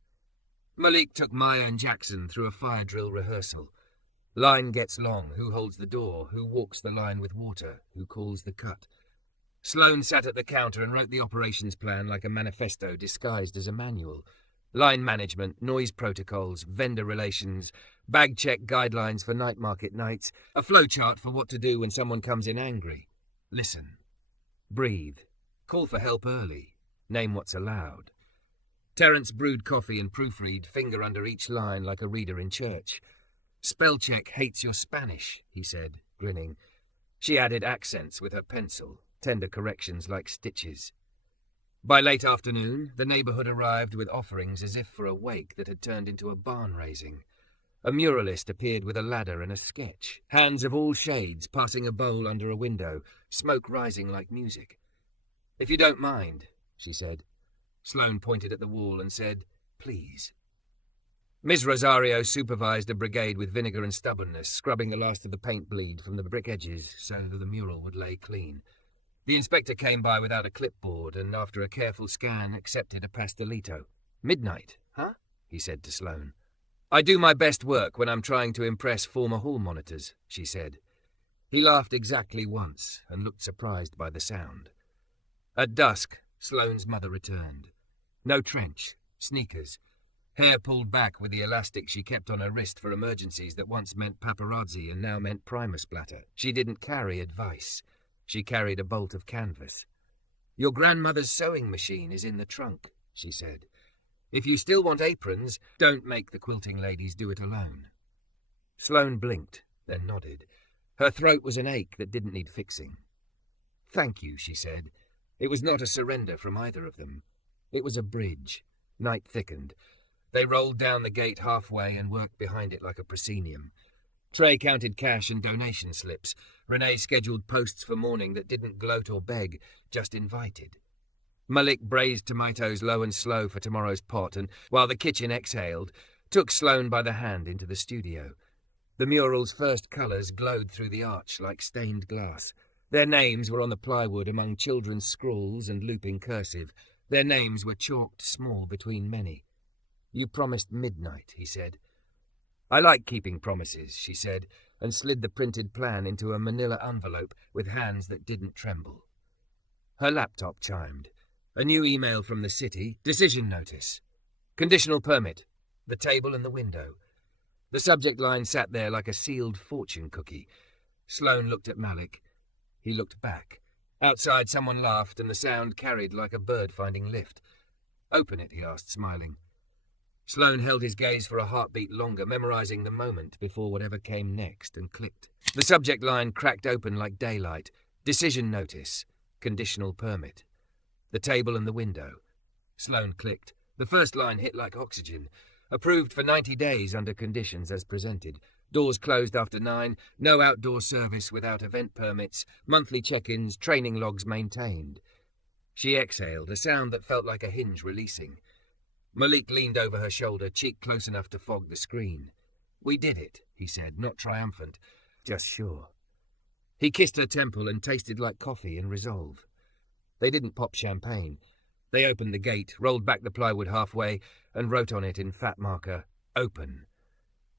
Malik took Maya and Jackson through a fire drill rehearsal. Line gets long, who holds the door, who walks the line with water, who calls the cut. Sloane sat at the counter and wrote the operations plan like a manifesto disguised as a manual. Line management, noise protocols, vendor relations, bag check guidelines for night market nights, a flowchart for what to do when someone comes in angry. Listen. Breathe. Call for help early. Name what's allowed. Terence brewed coffee and proofread, finger under each line like a reader in church. Spellcheck hates your Spanish, he said, grinning. She added accents with her pencil, tender corrections like stitches. By late afternoon, the neighborhood arrived with offerings as if for a wake that had turned into a barn raising. A muralist appeared with a ladder and a sketch, hands of all shades passing a bowl under a window, smoke rising like music. If you don't mind, she said. Sloane pointed at the wall and said, please. Ms. Rosario supervised a brigade with vinegar and stubbornness, scrubbing the last of the paint bleed from the brick edges so the mural would lay clean. The inspector came by without a clipboard and, after a careful scan, accepted a pastelito. Midnight, huh? He said to Sloane. I do my best work when I'm trying to impress former hall monitors, she said. He laughed exactly once and looked surprised by the sound. At dusk, Sloane's mother returned. No trench, sneakers, hair pulled back with the elastic she kept on her wrist for emergencies that once meant paparazzi and now meant primer splatter. She didn't carry advice. She carried a bolt of canvas. Your grandmother's sewing machine is in the trunk, she said. If you still want aprons, don't make the quilting ladies do it alone. Sloane blinked, then nodded. Her throat was an ache that didn't need fixing. Thank you, she said. It was not a surrender from either of them. It was a bridge. Night thickened. They rolled down the gate halfway and worked behind it like a proscenium. Trey counted cash and donation slips. Renee scheduled posts for morning that didn't gloat or beg, just invited. Malik braised tomatoes low and slow for tomorrow's pot, and while the kitchen exhaled, took Sloane by the hand into the studio. The mural's first colours glowed through the arch like stained glass. Their names were on the plywood among children's scrawls and looping cursive. Their names were chalked small between many. You promised midnight, he said. I like keeping promises, she said, and slid the printed plan into a manila envelope with hands that didn't tremble. Her laptop chimed. A new email from the city, decision notice. Conditional permit, the table and the window. The subject line sat there like a sealed fortune cookie. Sloane looked at Malik. He looked back. Outside someone laughed and the sound carried like a bird finding lift. Open it, he asked, smiling. Sloane held his gaze for a heartbeat longer, memorizing the moment before whatever came next, and clicked. The subject line cracked open like daylight. Decision notice. Conditional permit. The table and the window. Sloane clicked. The first line hit like oxygen. Approved for 90 days under conditions as presented. Doors closed after 9. No outdoor service without event permits. Monthly check-ins. Training logs maintained. She exhaled, a sound that felt like a hinge releasing. Malik leaned over her shoulder, cheek close enough to fog the screen. We did it, he said, not triumphant. Just sure. He kissed her temple and tasted like coffee in resolve. They didn't pop champagne. They opened the gate, rolled back the plywood halfway, and wrote on it in fat marker, Open.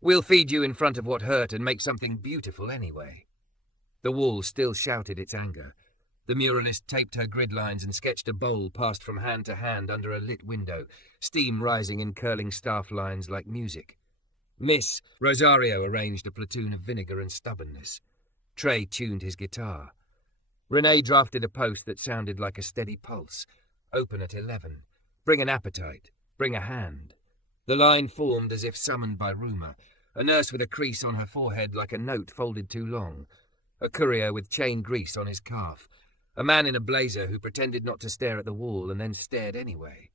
We'll feed you in front of what hurt and make something beautiful anyway. The wall still shouted its anger. The muralist taped her grid lines and sketched a bowl passed from hand to hand under a lit window, steam rising in curling staff lines like music. Miss Rosario arranged a platoon of vinegar and stubbornness. Trey tuned his guitar. Renee drafted a post that sounded like a steady pulse. Open at 11. Bring an appetite. Bring a hand. The line formed as if summoned by rumour. A nurse with a crease on her forehead like a note folded too long. A courier with chain grease on his calf. A man in a blazer who pretended not to stare at the wall and then stared anyway.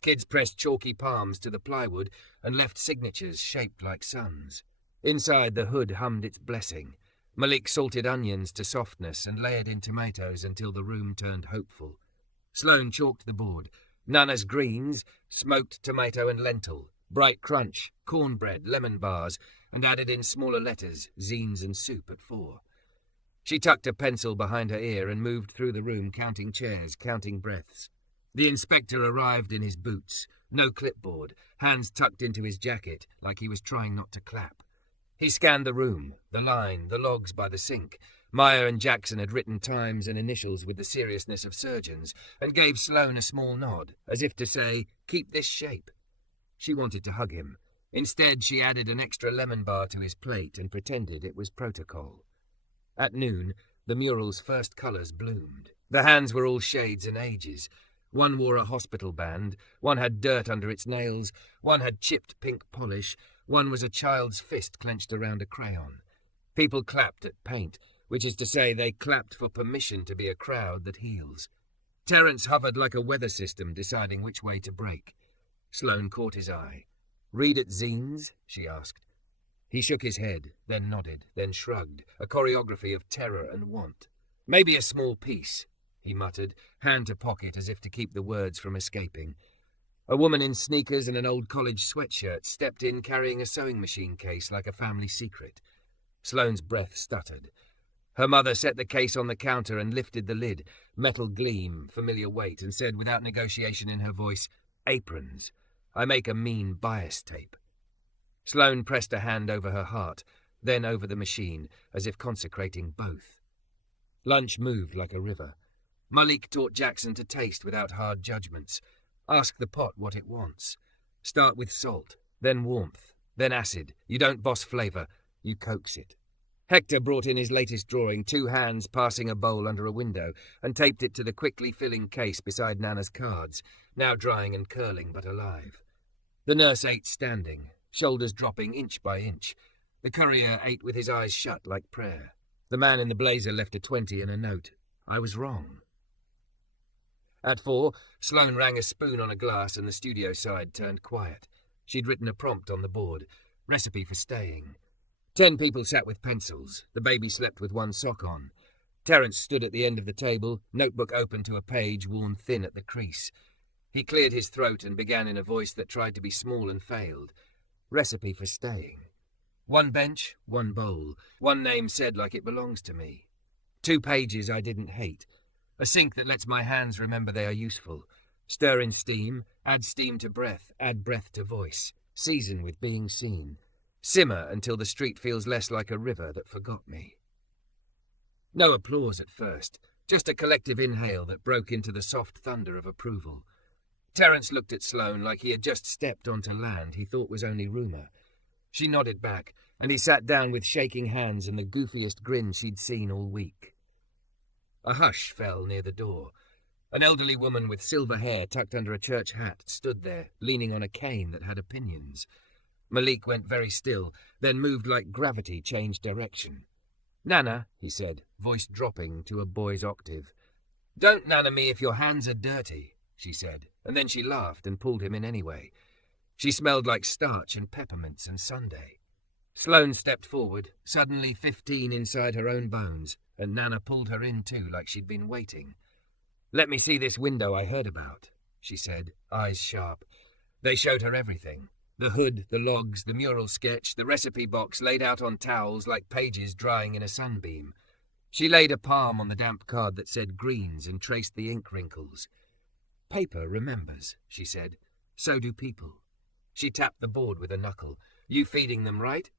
Kids pressed chalky palms to the plywood and left signatures shaped like suns. Inside, the hood hummed its blessing. Malik salted onions to softness and layered in tomatoes until the room turned hopeful. Sloane chalked the board. Nana's greens, smoked tomato and lentil, bright crunch, cornbread, lemon bars, and added in smaller letters, zines and soup at 4. She tucked a pencil behind her ear and moved through the room, counting chairs, counting breaths. The inspector arrived in his boots, no clipboard, hands tucked into his jacket like he was trying not to clap. He scanned the room, the line, the logs by the sink. Meyer and Jackson had written times and initials with the seriousness of surgeons, and gave Sloane a small nod, as if to say, keep this shape. She wanted to hug him. Instead, she added an extra lemon bar to his plate and pretended it was protocol. At noon, the mural's first colours bloomed. The hands were all shades and ages. One wore a hospital band, one had dirt under its nails, one had chipped pink polish, one was a child's fist clenched around a crayon. People clapped at paint, which is to say they clapped for permission to be a crowd that heals. Terence hovered like a weather system, deciding which way to break. Sloane caught his eye. Read at zines? She asked. He shook his head, then nodded, then shrugged, a choreography of terror and want. Maybe a small piece, he muttered, hand to pocket as if to keep the words from escaping. A woman in sneakers and an old college sweatshirt stepped in carrying a sewing machine case like a family secret. Sloane's breath stuttered. Her mother set the case on the counter and lifted the lid, metal gleam, familiar weight, and said without negotiation in her voice, Aprons. I make a mean bias tape. Sloane pressed a hand over her heart, then over the machine, as if consecrating both. Lunch moved like a river. Malik taught Jackson to taste without hard judgments. Ask the pot what it wants. Start with salt, then warmth, then acid. You don't boss flavour, you coax it. Hector brought in his latest drawing, 2 hands passing a bowl under a window, and taped it to the quickly filling case beside Nana's cards, now drying and curling but alive. The nurse ate standing, shoulders dropping inch by inch. The courier ate with his eyes shut like prayer. The man in the blazer left a 20 and a note. I was wrong. At 4, Sloane rang a spoon on a glass and the studio side turned quiet. She'd written a prompt on the board, recipe for staying. 10 people sat with pencils. The baby slept with 1 sock on. Terence stood at the end of the table, notebook open to a page worn thin at the crease. He cleared his throat and began in a voice that tried to be small and failed. Recipe for staying. 1 bench, 1 bowl. 1 name said like it belongs to me. 2 pages I didn't hate. A sink that lets my hands remember they are useful. Stir in steam, add steam to breath, add breath to voice. Season with being seen. Simmer until the street feels less like a river that forgot me. No applause at first, just a collective inhale that broke into the soft thunder of approval. Terence looked at Sloane like he had just stepped onto land he thought was only rumour. She nodded back, and he sat down with shaking hands and the goofiest grin she'd seen all week. A hush fell near the door. An elderly woman with silver hair tucked under a church hat stood there, leaning on a cane that had opinions. Malik went very still, then moved like gravity changed direction. Nana, he said, voice dropping to a boy's octave. Don't nana me if your hands are dirty, she said, and then she laughed and pulled him in anyway. She smelled like starch and peppermints and Sunday. Sloane stepped forward, suddenly 15 inside her own bones, and Nana pulled her in too like she'd been waiting. Let me see this window I heard about, she said, eyes sharp. They showed her everything. The hood, the logs, the mural sketch, the recipe box laid out on towels like pages drying in a sunbeam. She laid a palm on the damp card that said greens and traced the ink wrinkles. Paper remembers, she said. So do people. She tapped the board with a knuckle. You feeding them, right?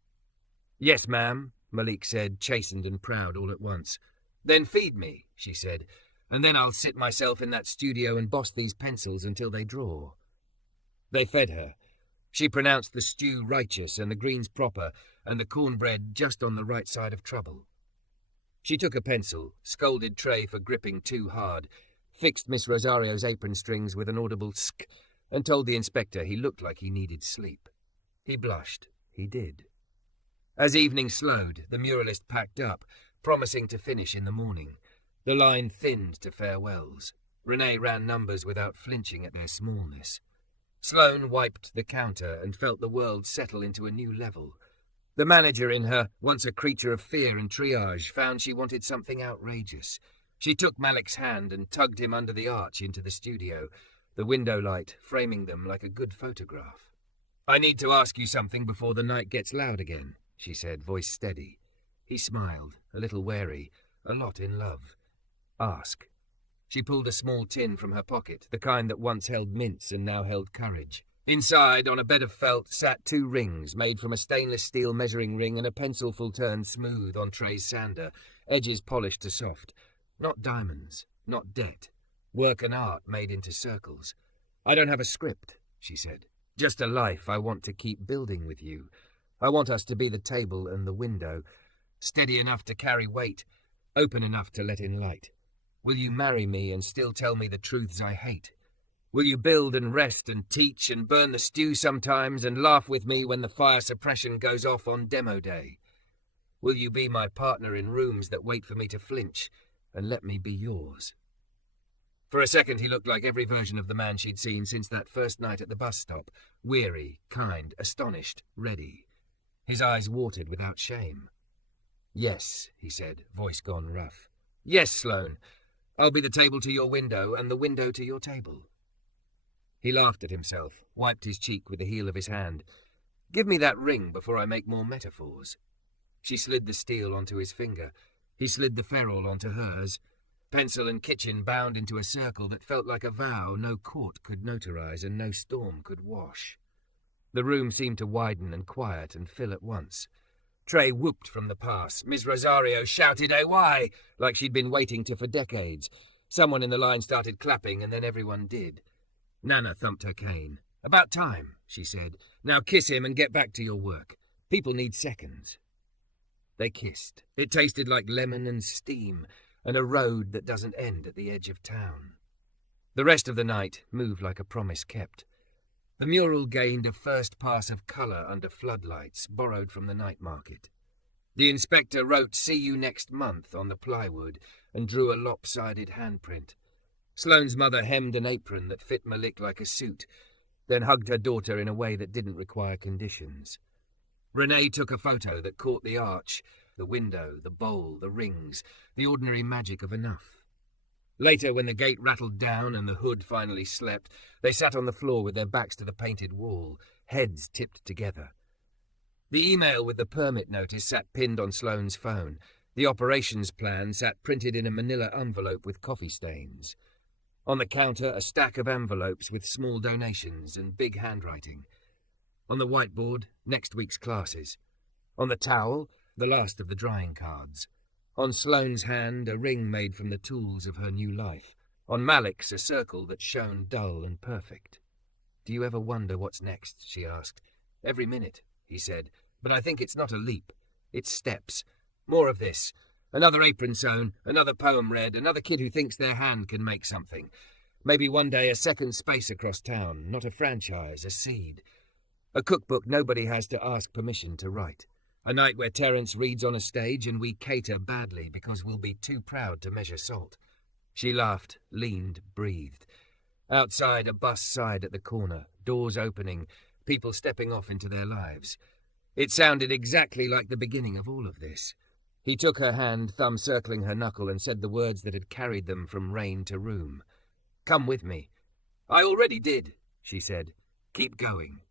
Yes, ma'am, Malik said, chastened and proud all at once. Then feed me, she said, and then I'll sit myself in that studio and boss these pencils until they draw. They fed her. She pronounced the stew righteous and the greens proper and the cornbread just on the right side of trouble. She took a pencil, scolded Trey for gripping too hard, fixed Miss Rosario's apron strings with an audible sk, and told the inspector he looked like he needed sleep. He blushed. He did. As evening slowed, the muralist packed up, promising to finish in the morning. The line thinned to farewells. Renee ran numbers without flinching at their smallness. Sloane wiped the counter and felt the world settle into a new level. The manager in her, once a creature of fear and triage, found she wanted something outrageous. She took Malik's hand and tugged him under the arch into the studio, the window light framing them like a good photograph. I need to ask you something before the night gets loud again, she said, voice steady. He smiled, a little wary, a lot in love. Ask. She pulled a small tin from her pocket, the kind that once held mints and now held courage. Inside, on a bed of felt, sat 2 rings made from a stainless steel measuring ring and a pencilful turned smooth on Trey's sander, edges polished to soft. Not diamonds, not debt. Work and art made into circles. I don't have a script, she said. Just a life I want to keep building with you. I want us to be the table and the window, steady enough to carry weight, open enough to let in light. Will you marry me and still tell me the truths I hate? Will you build and rest and teach and burn the stew sometimes and laugh with me when the fire suppression goes off on demo day? Will you be my partner in rooms that wait for me to flinch and let me be yours? For a second he looked like every version of the man she'd seen since that first night at the bus stop, weary, kind, astonished, ready. His eyes watered without shame. Yes, he said, voice gone rough. Yes, Sloane. I'll be the table to your window and the window to your table. He laughed at himself, wiped his cheek with the heel of his hand. Give me that ring before I make more metaphors. She slid the steel onto his finger. He slid the ferrule onto hers. Pencil and kitchen bound into a circle that felt like a vow no court could notarize and no storm could wash. The room seemed to widen and quiet and fill at once. Trey whooped from the pass. Miss Rosario shouted AY, like she'd been waiting to for decades. Someone in the line started clapping, and then everyone did. Nana thumped her cane. "About time," she said. "Now kiss him and get back to your work. People need seconds." They kissed. It tasted like lemon and steam, and a road that doesn't end at the edge of town. The rest of the night moved like a promise kept. The mural gained a first pass of colour under floodlights, borrowed from the night market. The inspector wrote "See you next month" on the plywood and drew a lopsided handprint. Sloane's mother hemmed an apron that fit Malik like a suit, then hugged her daughter in a way that didn't require conditions. Renee took a photo that caught the arch, the window, the bowl, the rings, the ordinary magic of enough. Later, when the gate rattled down and the hood finally slept, they sat on the floor with their backs to the painted wall, heads tipped together. The email with the permit notice sat pinned on Sloane's phone. The operations plan sat printed in a manila envelope with coffee stains. On the counter, a stack of envelopes with small donations and big handwriting. On the whiteboard, next week's classes. On the towel, the last of the drying cards. On Sloane's hand, a ring made from the tools of her new life. On Malik's, a circle that shone dull and perfect. "Do you ever wonder what's next?" she asked. "Every minute," he said. "But I think it's not a leap. It's steps. More of this. Another apron sewn, another poem read, another kid who thinks their hand can make something. Maybe one day a second space across town, not a franchise, a seed. A cookbook nobody has to ask permission to write. A night where Terence reads on a stage and we cater badly because we'll be too proud to measure salt." She laughed, leaned, breathed. Outside, a bus sighed at the corner, doors opening, people stepping off into their lives. It sounded exactly like the beginning of all of this. He took her hand, thumb circling her knuckle, and said the words that had carried them from rain to room. "Come with me." "I already did," she said. "Keep going."